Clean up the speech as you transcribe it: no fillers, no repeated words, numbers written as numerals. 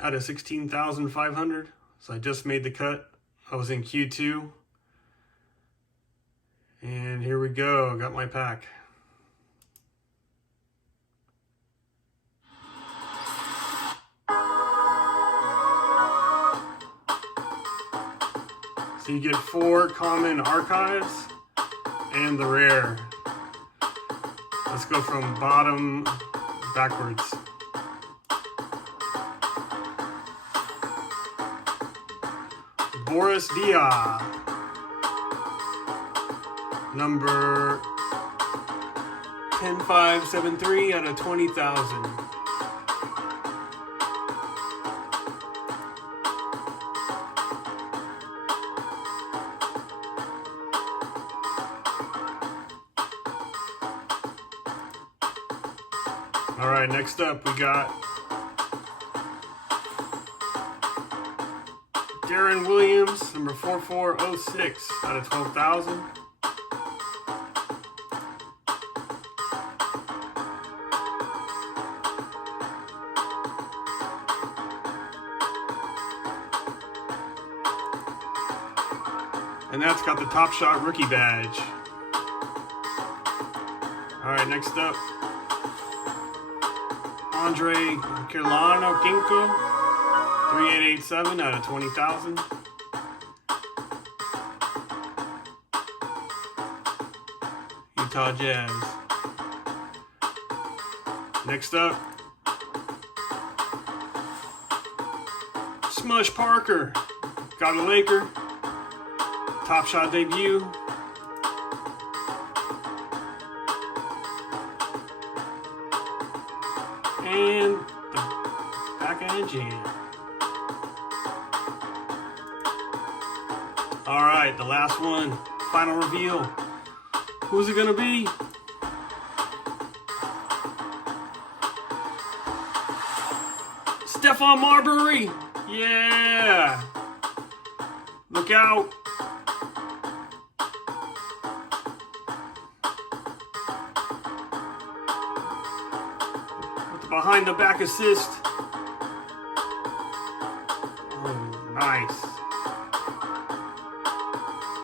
out of 16,500. So I just made the cut. I was in Q2. And here we go. Got my pack. So you get 4 common archives and the rare. Let's go from bottom backwards. Boris Dia, number 10573 out of 20,000. All right, next up we got Darren Williams, number 4406 out of 12,000. And that's got the TopShot rookie badge. All right, next up, Andre Kirlano Ginkgo, 3887 out of 20,000. Utah Jazz. Next up, Smush Parker, got a Laker, TopShot debut. And the backhand jam. All right, the last one, final reveal. Who's it gonna be? Stephon Marbury. Yeah. Look out. Behind the back assist. Oh, nice.